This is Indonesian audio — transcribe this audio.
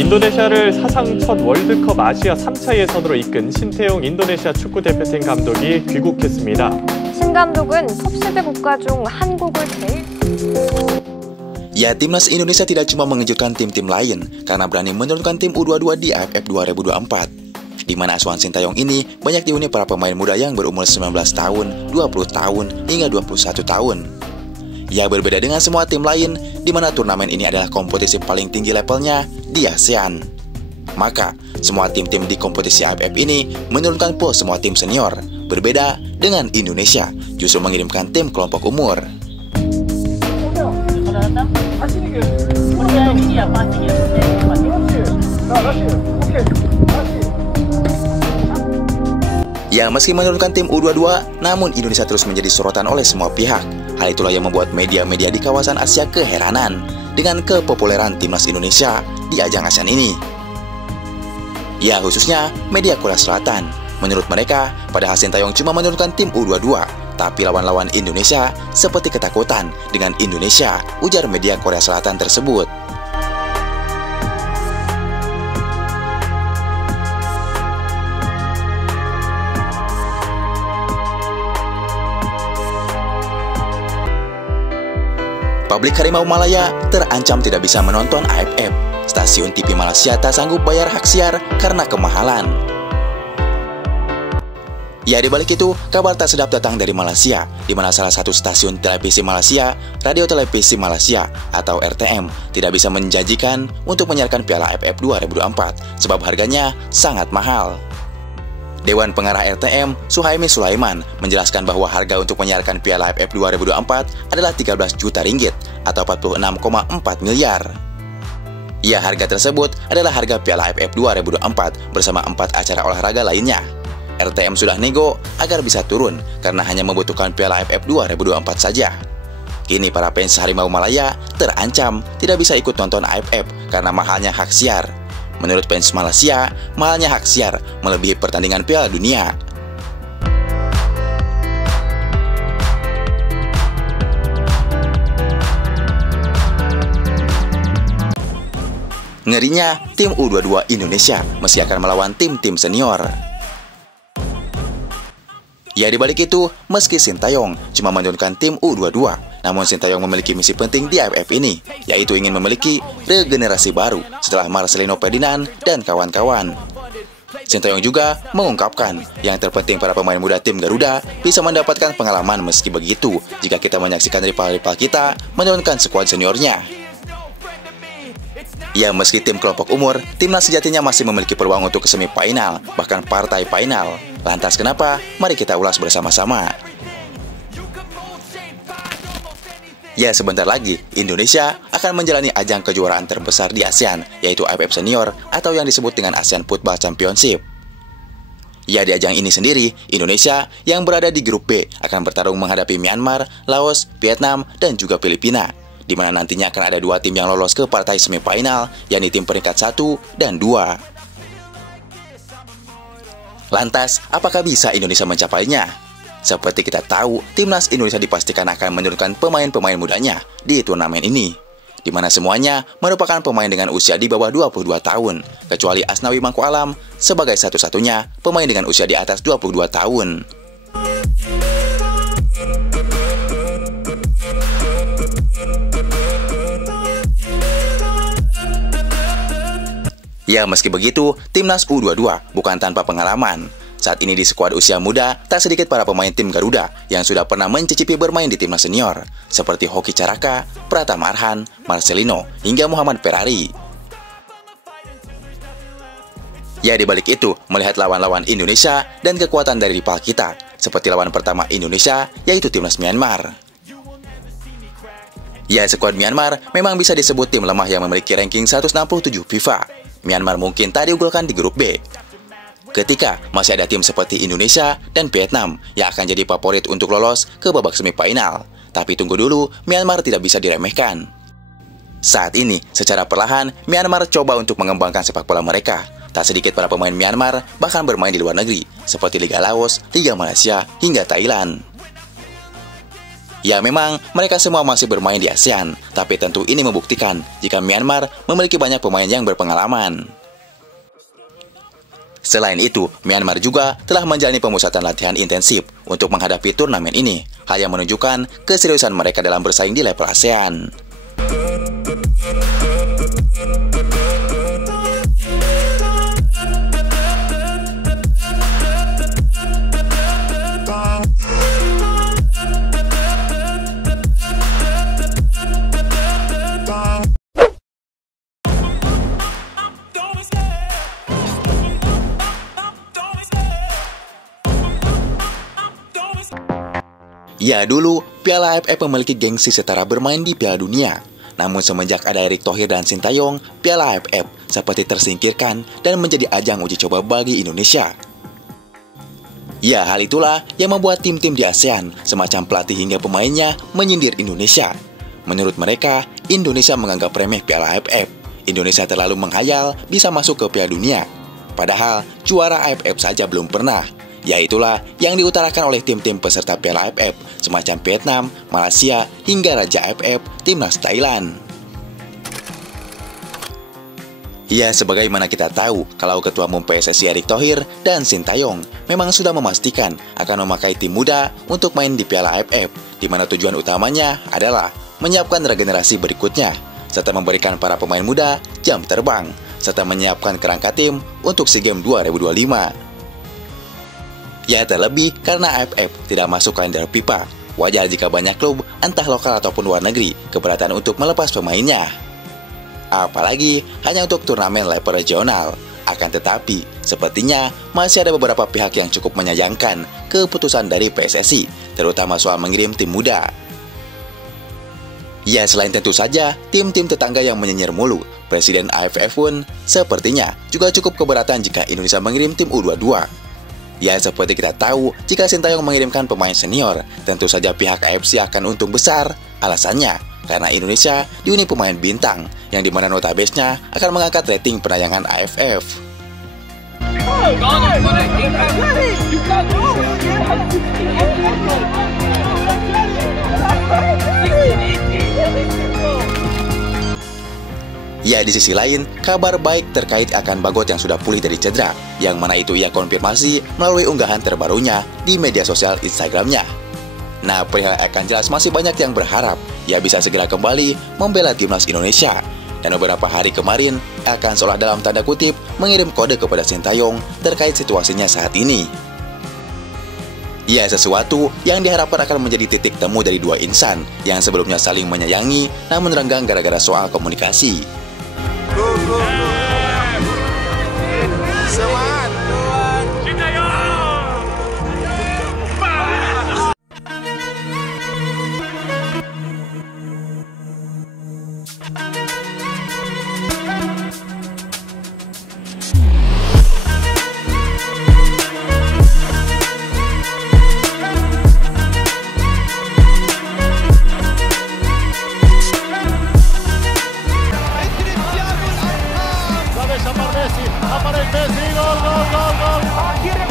인도네시아를 사상 첫 월드컵 아시아 3차 예선으로 이끈 신태용 인도네시아 축구대표팀 감독이 귀국했습니다. 신 감독은 톱시드 국가 중 한국을 제일... Ya, timnas Indonesia tidak cuma mengejutkan tim-tim lain karena berani menurunkan tim U22 di AFF 2024. Di mana asuhan Sintayong ini banyak dihuni para pemain muda yang berumur 19 tahun, 20 tahun, hingga 21 tahun. Ya, berbeda dengan semua tim lain, di mana turnamen ini adalah kompetisi paling tinggi levelnya di ASEAN. Maka, semua tim-tim di kompetisi AFF ini menurunkan pool semua tim senior. Berbeda dengan Indonesia, justru mengirimkan tim kelompok umur. Ya, meski menurunkan tim U22, namun Indonesia terus menjadi sorotan oleh semua pihak. Hal itulah yang membuat media-media di kawasan Asia keheranan dengan kepopuleran timnas Indonesia di ajang ASEAN ini. Ya, khususnya media Korea Selatan. Menurut mereka, padahal Sintayong cuma menurunkan tim U22, tapi lawan-lawan Indonesia seperti ketakutan dengan Indonesia, ujar media Korea Selatan tersebut. Publik Harimau Malaya terancam tidak bisa menonton AFF. Stasiun TV Malaysia tak sanggup bayar hak siar karena kemahalan. Ya, di balik itu, kabar tak sedap datang dari Malaysia, di mana salah satu stasiun televisi Malaysia, Radio Televisi Malaysia atau RTM, tidak bisa menjanjikan untuk menyiarkan Piala AFF 2024 sebab harganya sangat mahal. Dewan Pengarah RTM, Suhaimi Sulaiman, menjelaskan bahwa harga untuk menyiarkan Piala AFF 2024 adalah 13 juta ringgit atau 46,4 miliar. Ya, harga tersebut adalah harga Piala AFF 2024 bersama 4 acara olahraga lainnya. RTM sudah nego agar bisa turun karena hanya membutuhkan Piala AFF 2024 saja. Kini para fans Harimau Malaya terancam tidak bisa ikut nonton AFF karena mahalnya hak siar. Menurut fans Malaysia, mahalnya hak siar melebihi pertandingan Piala Dunia. Ngerinya, tim U22 Indonesia masih akan melawan tim-tim senior. Ya, di balik itu, meski Sintayong cuma menurunkan tim U22, namun Sintayong memiliki misi penting di AFF ini, yaitu ingin memiliki regenerasi baru setelah Marcelino Ferdinand dan kawan-kawan. Sintayong juga mengungkapkan yang terpenting para pemain muda tim Garuda bisa mendapatkan pengalaman meski begitu jika kita menyaksikan rival-rival kita menurunkan skuad seniornya. Ya, meski tim kelompok umur, timnas sejatinya masih memiliki peluang untuk ke semifinal, bahkan partai final. Lantas kenapa? Mari kita ulas bersama-sama. Ya, sebentar lagi, Indonesia akan menjalani ajang kejuaraan terbesar di ASEAN, yaitu AFF Senior atau yang disebut dengan ASEAN Football Championship. Ya, di ajang ini sendiri, Indonesia yang berada di grup B akan bertarung menghadapi Myanmar, Laos, Vietnam, dan juga Filipina, di mana nantinya akan ada 2 tim yang lolos ke partai semifinal, yakni tim peringkat 1 dan 2. Lantas, apakah bisa Indonesia mencapainya? Seperti kita tahu, timnas Indonesia dipastikan akan menurunkan pemain-pemain mudanya di turnamen ini, di mana semuanya merupakan pemain dengan usia di bawah 22 tahun, kecuali Asnawi Mangku Alam sebagai satu-satunya pemain dengan usia di atas 22 tahun. Ya, meski begitu, timnas U22 bukan tanpa pengalaman. Saat ini di skuad usia muda, tak sedikit para pemain tim Garuda yang sudah pernah mencicipi bermain di timnas senior, seperti Hoki Caraka, Pratama Arhan, Marcelino, hingga Muhammad Ferrari. Ya, di balik itu, melihat lawan-lawan Indonesia dan kekuatan dari rival kita, seperti lawan pertama Indonesia, yaitu timnas Myanmar. Ya, skuad Myanmar memang bisa disebut tim lemah yang memiliki ranking 167 FIFA. Myanmar mungkin tak diunggulkan di grup B, ketika masih ada tim seperti Indonesia dan Vietnam yang akan jadi favorit untuk lolos ke babak semifinal. Tapi tunggu dulu, Myanmar tidak bisa diremehkan. Saat ini, secara perlahan, Myanmar coba untuk mengembangkan sepak bola mereka. Tak sedikit para pemain Myanmar bahkan bermain di luar negeri, seperti Liga Laos, Liga Malaysia, hingga Thailand. Ya memang, mereka semua masih bermain di ASEAN, tapi tentu ini membuktikan jika Myanmar memiliki banyak pemain yang berpengalaman. Selain itu, Myanmar juga telah menjalani pemusatan latihan intensif untuk menghadapi turnamen ini, hal yang menunjukkan keseriusan mereka dalam bersaing di level ASEAN. Ya dulu, Piala AFF memiliki gengsi setara bermain di Piala Dunia. Namun semenjak ada Erick Thohir dan Sintayong, Piala AFF seperti tersingkirkan dan menjadi ajang uji coba bagi Indonesia. Ya, hal itulah yang membuat tim-tim di ASEAN, semacam pelatih hingga pemainnya, menyindir Indonesia. Menurut mereka, Indonesia menganggap remeh Piala AFF. Indonesia terlalu menghayal bisa masuk ke Piala Dunia. Padahal, juara AFF saja belum pernah. Yaitulah yang diutarakan oleh tim-tim peserta Piala AFF semacam Vietnam, Malaysia, hingga Raja AFF, Timnas Thailand. Ya, sebagaimana kita tahu, kalau Ketua Umum PSSI Erick Thohir dan Sintayong memang sudah memastikan akan memakai tim muda untuk main di Piala AFF, di mana tujuan utamanya adalah menyiapkan regenerasi berikutnya, serta memberikan para pemain muda jam terbang, serta menyiapkan kerangka tim untuk SEA Games 2025. Ya, terlebih karena AFF tidak masuk kalender FIFA. Wajar jika banyak klub, entah lokal ataupun luar negeri, keberatan untuk melepas pemainnya. Apalagi hanya untuk turnamen level regional. Akan tetapi, sepertinya masih ada beberapa pihak yang cukup menyayangkan keputusan dari PSSI, terutama soal mengirim tim muda. Ya, selain tentu saja tim-tim tetangga yang menyinyir mulu, Presiden AFF pun sepertinya juga cukup keberatan jika Indonesia mengirim tim U22. Ya, seperti kita tahu, jika Sintayong mengirimkan pemain senior, tentu saja pihak AFC akan untung besar. Alasannya, karena Indonesia dihuni pemain bintang, yang dimana notabene-nya akan mengangkat rating penayangan AFF. Ya, di sisi lain, kabar baik terkait akan Bagot yang sudah pulih dari cedera, yang mana itu ia konfirmasi melalui unggahan terbarunya di media sosial Instagramnya. Nah, perihal akan jelas masih banyak yang berharap ia bisa segera kembali membela timnas Indonesia. Dan beberapa hari kemarin, akan seolah dalam tanda kutip mengirim kode kepada Sintayong terkait situasinya saat ini. Ya, sesuatu yang diharapkan akan menjadi titik temu dari dua insan yang sebelumnya saling menyayangi namun renggang gara-gara soal komunikasi. Aparece Messi, gol, gol, gol, gol.